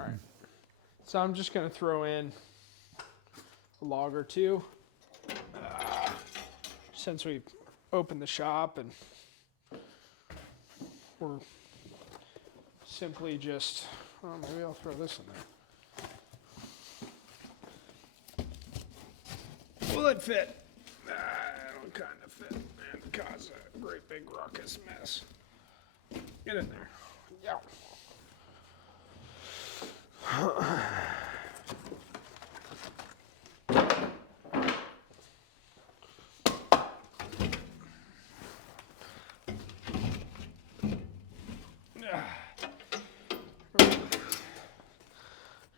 All right. So I'm just going to throw in a log or two since we opened the shop, and we're simply just, oh, maybe I'll throw this in there. Will it fit? It'll kind of fit and cause a great big ruckus mess. Get in there. Yeah.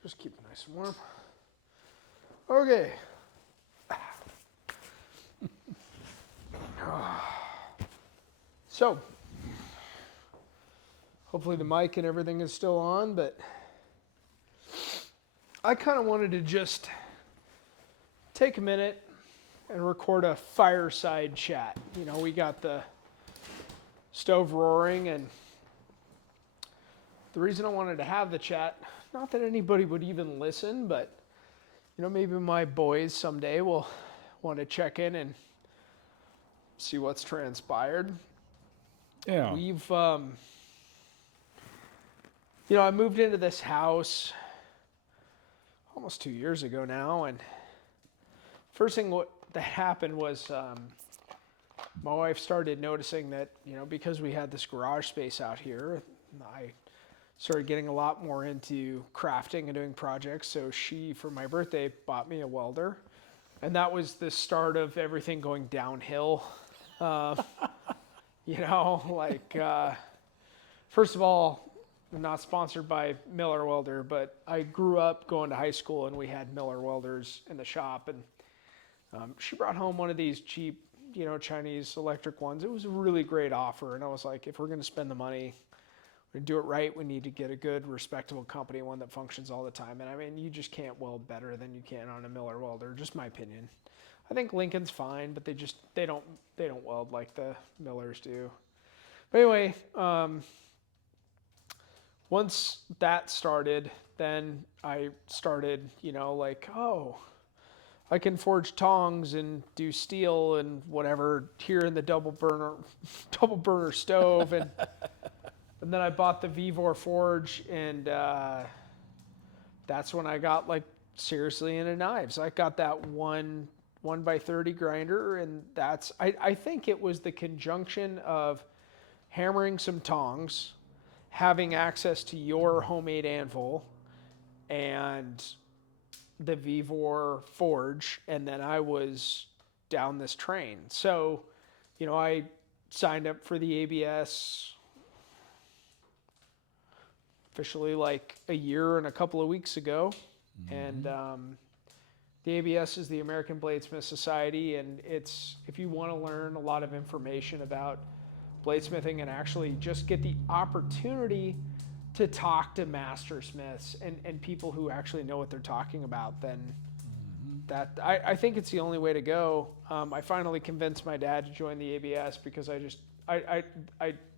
Just keep it nice and warm. Okay. So, hopefully the mic and everything is still on, but I kind of wanted to just take a minute and record a fireside chat. You know, we got the stove roaring, and the reason I wanted to have the chat, not that anybody would even listen, but you know, maybe my boys someday will want to check in and see what's transpired. Yeah. We've, you know, I moved into this house almost 2 years ago now, and first thing that happened was my wife started noticing that, you know, because we had this garage space out here, I started getting a lot more into crafting and doing projects. So she, for my birthday, bought me a welder, and that was the start of everything going downhill. You know, like, first of all, I'm not sponsored by Miller Welder, but I grew up going to high school and we had Miller Welders in the shop, and she brought home one of these cheap, you know, Chinese electric ones. It was a really great offer, and I was like, if we're going to spend the money, we do it right, we need to get a good, respectable company, one that functions all the time. And I mean, you just can't weld better than you can on a Miller Welder, just my opinion. I think Lincoln's fine, but they don't weld like the Millers do. But anyway, once that started, then I started, you know, like, oh, I can forge tongs and do steel and whatever here in the double burner stove, and then I bought the Vevor forge, and that's when I got like seriously into knives. I got that 1x30 grinder, and that's, I think it was the conjunction of hammering some tongs, having access to your homemade anvil, and the Vevor forge, and then I was down this train. So, you know, I signed up for the ABS officially like a year and a couple of weeks ago. Mm-hmm. And the ABS is the American Bladesmith Society, and it's, if you want to learn a lot of information about bladesmithing and actually just get the opportunity to talk to mastersmiths and people who actually know what they're talking about, then that I think it's the only way to go. I finally convinced my dad to join the ABS because I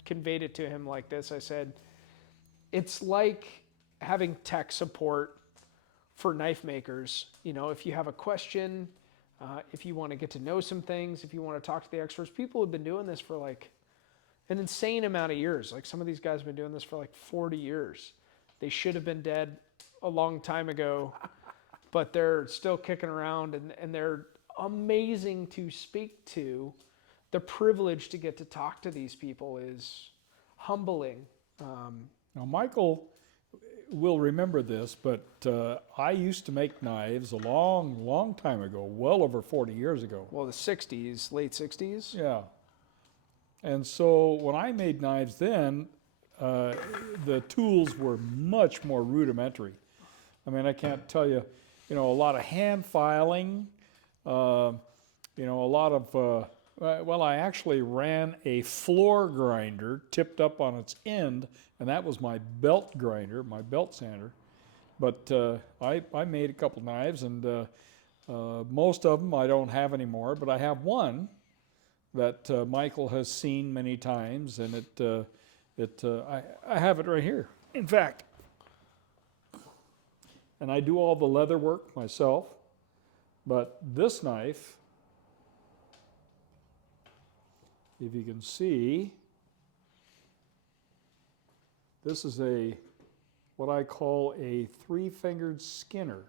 conveyed it to him like this. I said, it's like having tech support for knife makers. You know, if you have a question, if you want to get to know some things, if you want to talk to the experts, people have been doing this for like an insane amount of years. Like, some of these guys have been doing this for like 40 years. They should have been dead a long time ago, but they're still kicking around, and they're amazing to speak to. The privilege to get to talk to these people is humbling. Now, Michael will remember this, but I used to make knives a long, long time ago, well over 40 years ago. Well, the 60s, late 60s. Yeah. And so when I made knives then, the tools were much more rudimentary. I mean, I can't tell you, you know, a lot of hand filing, you know, a lot of, well, I actually ran a floor grinder tipped up on its end, and that was my belt grinder, my belt sander. But I made a couple knives, and most of them I don't have anymore, but I have one that Michael has seen many times, and I have it right here. In fact, and I do all the leather work myself. But this knife, if you can see, this is what I call a 3-fingered skinner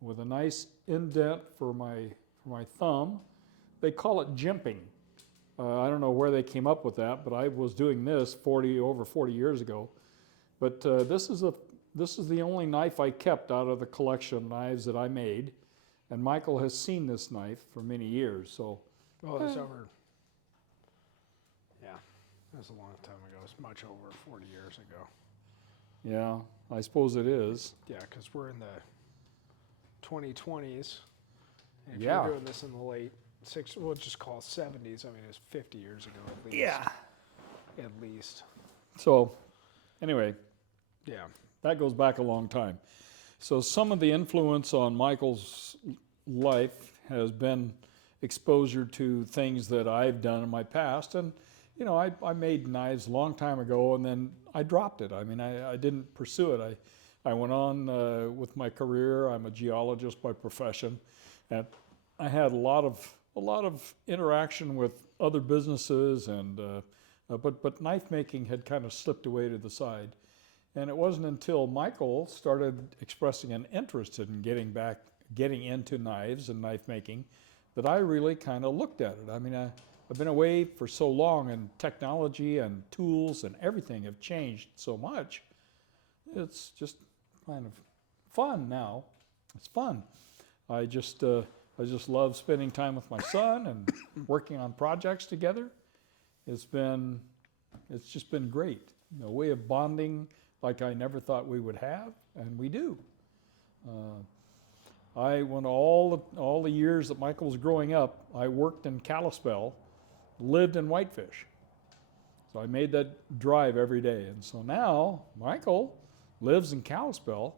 with a nice indent for my thumb. They call it jimping. I don't know where they came up with that, but I was doing this over 40 years ago. But this is the only knife I kept out of the collection of knives that I made, and Michael has seen this knife for many years. So, Well, it's over. Yeah, that was a long time ago. It's much over 40 years ago. yeah, I suppose it is. Yeah, because we're in the 2020s. And if Yeah. you're doing this in the late we'll just call it 70s. I mean, it was 50 years ago at least. Yeah. At least. So, anyway, Yeah. that goes back a long time. So some of the influence on Michael's life has been exposure to things that I've done in my past. And, you know, I made knives a long time ago, and then I dropped it. I mean, I didn't pursue it. I went on with my career. I'm a geologist by profession, and I had a lot of interaction with other businesses, and but knife making had kind of slipped away to the side. And it wasn't until Michael started expressing an interest in getting into knives and knife making that I really kind of looked at it. I mean, I've been away for so long, and technology and tools and everything have changed so much. It's just kind of fun now. It's fun. I just love spending time with my son and working on projects together. It's just been great. A way of bonding like I never thought we would have, and we do. I went all the years that Michael was growing up, I worked in Kalispell, lived in Whitefish. So I made that drive every day. And so now Michael lives in Kalispell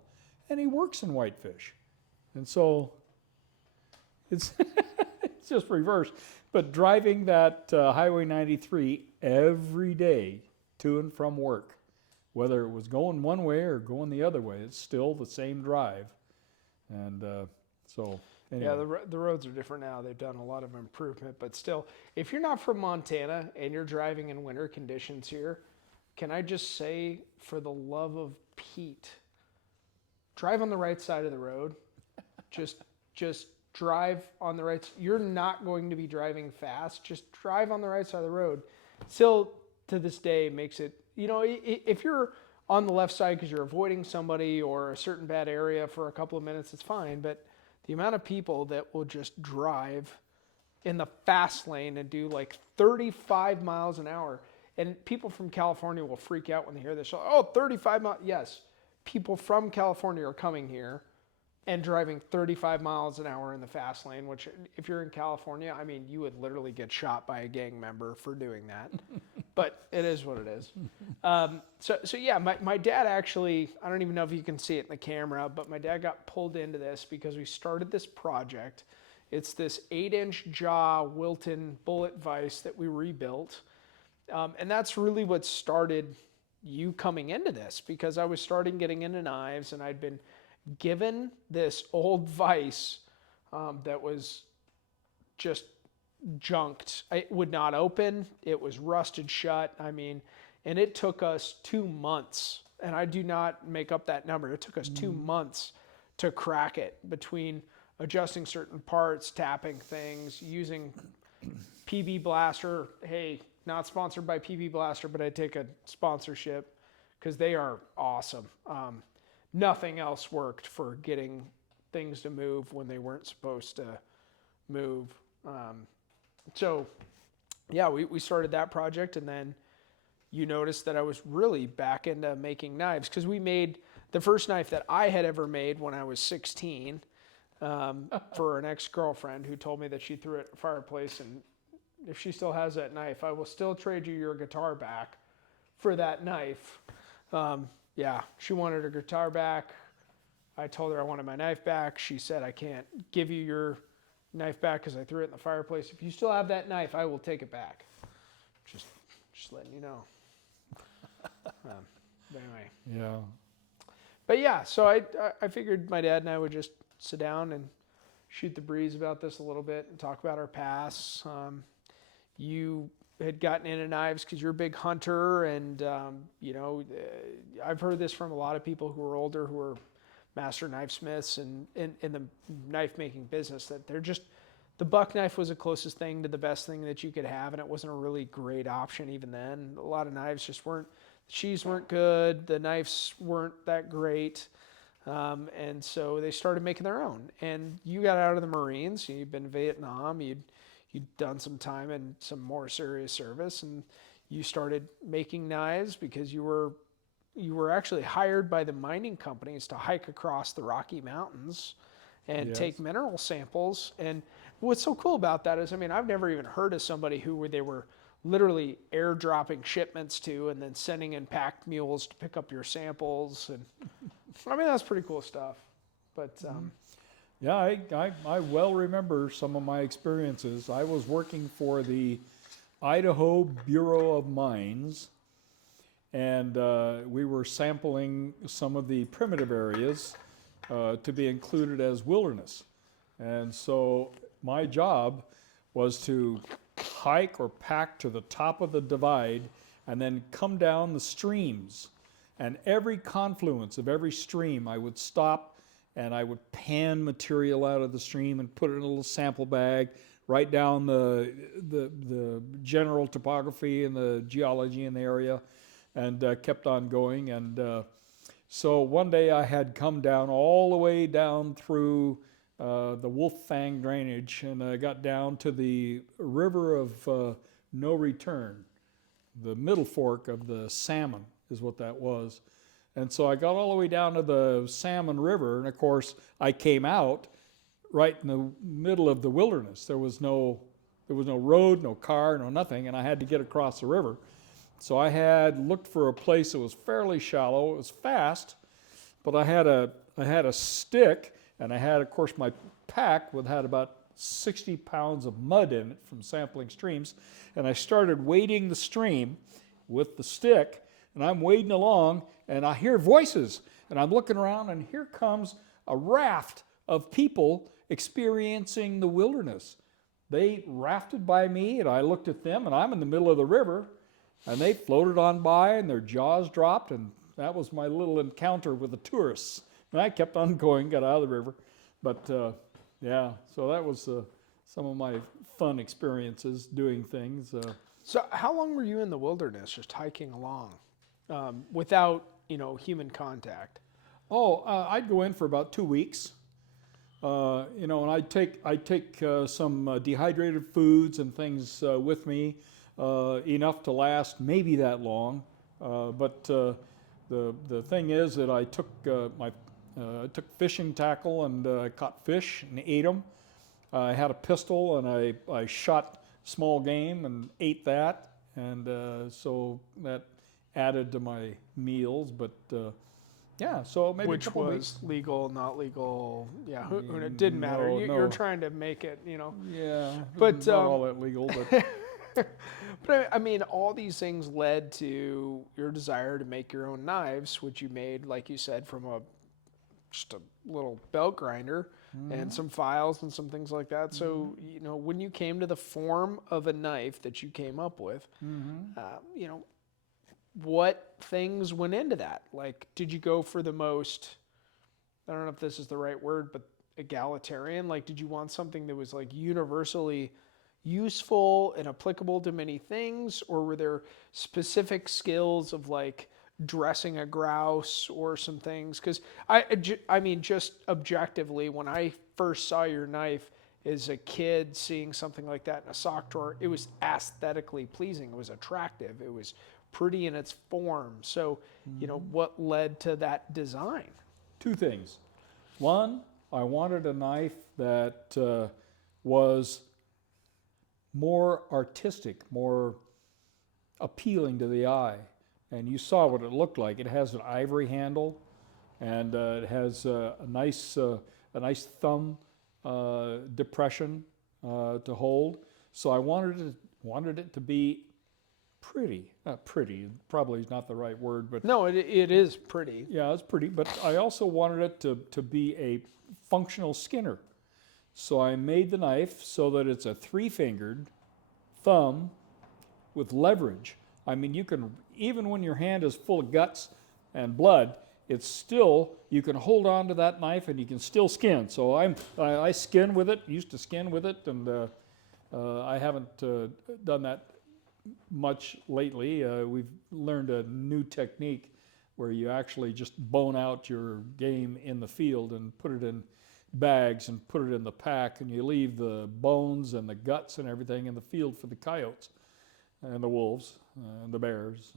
and he works in Whitefish. And so it's it's just reversed. But driving that Highway 93 every day to and from work, whether it was going one way or going the other way, it's still the same drive. And so anyway. Yeah, the roads are different now. They've done a lot of improvement, but still, if you're not from Montana and you're driving in winter conditions here, can I just say, for the love of Pete, drive on the right side of the road. Just drive on the right. You're not going to be driving fast. Just drive on the right side of the road. Still, to this day, makes it, you know, if you're on the left side because you're avoiding somebody or a certain bad area for a couple of minutes, it's fine. But the amount of people that will just drive in the fast lane and do like 35 miles an hour. And people from California will freak out when they hear this. Oh, 35 miles. Yes, people from California are coming here and driving 35 miles an hour in the fast lane, which if you're in California, I mean, you would literally get shot by a gang member for doing that. But it is what it is. So yeah, my dad actually, I don't even know if you can see it in the camera, but my dad got pulled into this because we started this project. It's this 8-inch jaw Wilton bullet vise that we rebuilt. And that's really what started you coming into this, because I was starting getting into knives, and I'd been given this old vise that was just junked. It would not open. It was rusted shut. I mean, and it took us 2 months, and I do not make up that number. It took us 2 months to crack it, between adjusting certain parts, tapping things, using PB Blaster. Hey, not sponsored by PB Blaster, but I take a sponsorship because they are awesome. Nothing else worked for getting things to move when they weren't supposed to move. So yeah, we started that project, and then you noticed that I was really back into making knives, because we made the first knife that I had ever made when I was 16 for an ex-girlfriend who told me that she threw it at a fireplace, and if she still has that knife, I will still trade you your guitar back for that knife. Yeah, she wanted her guitar back. I told her I wanted my knife back. She said, I can't give you your knife back because I threw it in the fireplace. If you still have that knife, I will take it back. Just letting you know. But anyway. Yeah. But yeah, so I figured my dad and I would just sit down and shoot the breeze about this a little bit and talk about our pasts. You had gotten into knives because you're a big hunter, and I've heard this from a lot of people who are older, who are master knifesmiths and in the knife making business, that they're just, the buck knife was the closest thing to the best thing that you could have, and it wasn't a really great option even then. A lot of knives just weren't, the sheaths weren't good, the knives weren't that great, and so they started making their own. And you got out of the Marines, you'd been in Vietnam, you'd done some time in some more serious service, and you started making knives because you were actually hired by the mining companies to hike across the Rocky Mountains and Yes. take mineral samples. And what's so cool about that is, I mean, I've never even heard of somebody who they were literally airdropping shipments to and then sending in packed mules to pick up your samples. And I mean, that's pretty cool stuff. But Yeah, I well remember some of my experiences. I was working for the Idaho Bureau of Mines, and we were sampling some of the primitive areas to be included as wilderness. And so my job was to hike or pack to the top of the divide and then come down the streams. And every confluence of every stream, I would stop and I would pan material out of the stream and put it in a little sample bag, write down the general topography and the geology in the area, and kept on going. And so one day I had come down all the way down through the Wolf Fang drainage, and I got down to the river of no return. The middle fork of the Salmon is what that was. And so I got all the way down to the Salmon River, and of course I came out right in the middle of the wilderness. There was no road, no car, no nothing, and I had to get across the river. So I had looked for a place that was fairly shallow. It was fast, but I had a stick, and I had, of course, my pack had about 60 pounds of mud in it from sampling streams, and I started wading the stream with the stick, and I'm wading along, and I hear voices, and I'm looking around, and here comes a raft of people experiencing the wilderness. They rafted by me, and I looked at them, and I'm in the middle of the river, and they floated on by, and their jaws dropped, and that was my little encounter with the tourists. And I kept on going, got out of the river. But yeah, so that was some of my fun experiences doing things. so how long were you in the wilderness, just hiking along, without human contact? I'd go in for about 2 weeks. And I'd take some dehydrated foods and things with me, enough to last maybe that long. But the thing is that I took I took fishing tackle and caught fish and ate them. I had a pistol and I shot small game and ate that, and so that added to my meals. But yeah, so maybe Which a couple was weeks. legal, not legal. Yeah, it didn't matter. No, You're no. trying to make it, Yeah, But, not all that legal, but But I mean, all these things led to your desire to make your own knives, which you made, like you said, from just a little belt grinder and some files and some things like that. So, when you came to the form of a knife that you came up with, what things went into that? Like, did you go for the most, I don't know if this is the right word, but egalitarian? Like, did you want something that was like universally useful and applicable to many things, or were there specific skills of like dressing a grouse or some things? Because I mean, just objectively, when I first saw your knife as a kid, seeing something like that in a sock drawer, it was aesthetically pleasing. It was attractive. It was pretty in its form. So, what led to that design? two things. One, I wanted a knife that was more artistic, more appealing to the eye. And you saw what it looked like. It has an ivory handle, and it has a nice thumb depression to hold. So I wanted it to be pretty. Not pretty, probably is not the right word, but No, it is pretty. yeah, it's pretty. But I also wanted it to be a functional skinner. So I made the knife so that it's a 3-fingered thumb with leverage. I mean, you can, even when your hand is full of guts and blood, it's still, you can hold on to that knife and you can still skin. So I skin with it, used to skin with it, and I haven't done that much lately. We've learned a new technique where you actually just bone out your game in the field and put it in bags and put it in the pack, and you leave the bones and the guts and everything in the field for the coyotes and the wolves and the bears,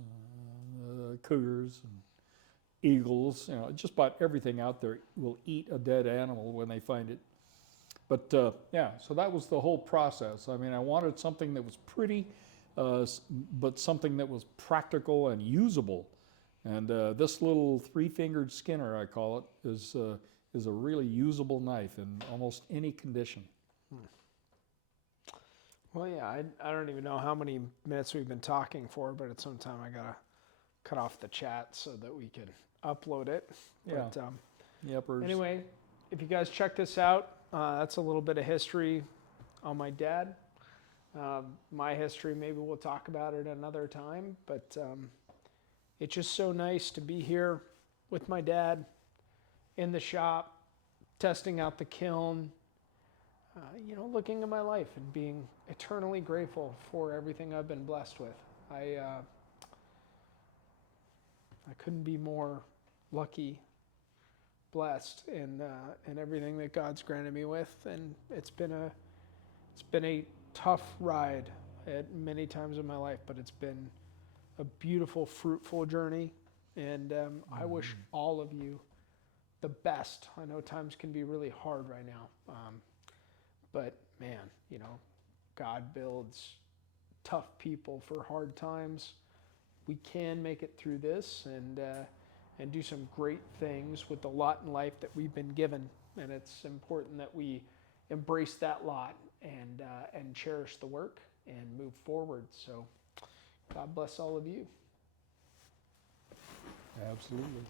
the cougars and eagles. You know, just about everything out there will eat a dead animal when they find it. But yeah, so that was the whole process. I mean, I wanted something that was pretty, but something that was practical and usable. And this little 3-fingered skinner, I call it, is a really usable knife in almost any condition. Well, yeah, I don't even know how many minutes we've been talking for, but at some time I gotta cut off the chat so that we can upload it. Yeah. But, Yepers. anyway, if you guys check this out, that's a little bit of history on my dad. My history, maybe we'll talk about it another time, but it's just so nice to be here with my dad in the shop, testing out the kiln, you know, looking at my life and being eternally grateful for everything I've been blessed with. I couldn't be more lucky, blessed in everything that God's granted me with, and it's been a tough ride at many times in my life, but it's been a beautiful, fruitful journey, and I wish all of you the best. I know times can be really hard right now, but man, you know, God builds tough people for hard times. We can make it through this and do some great things with the lot in life that we've been given, and it's important that we embrace that lot and cherish the work and move forward. So God bless all of you. Absolutely.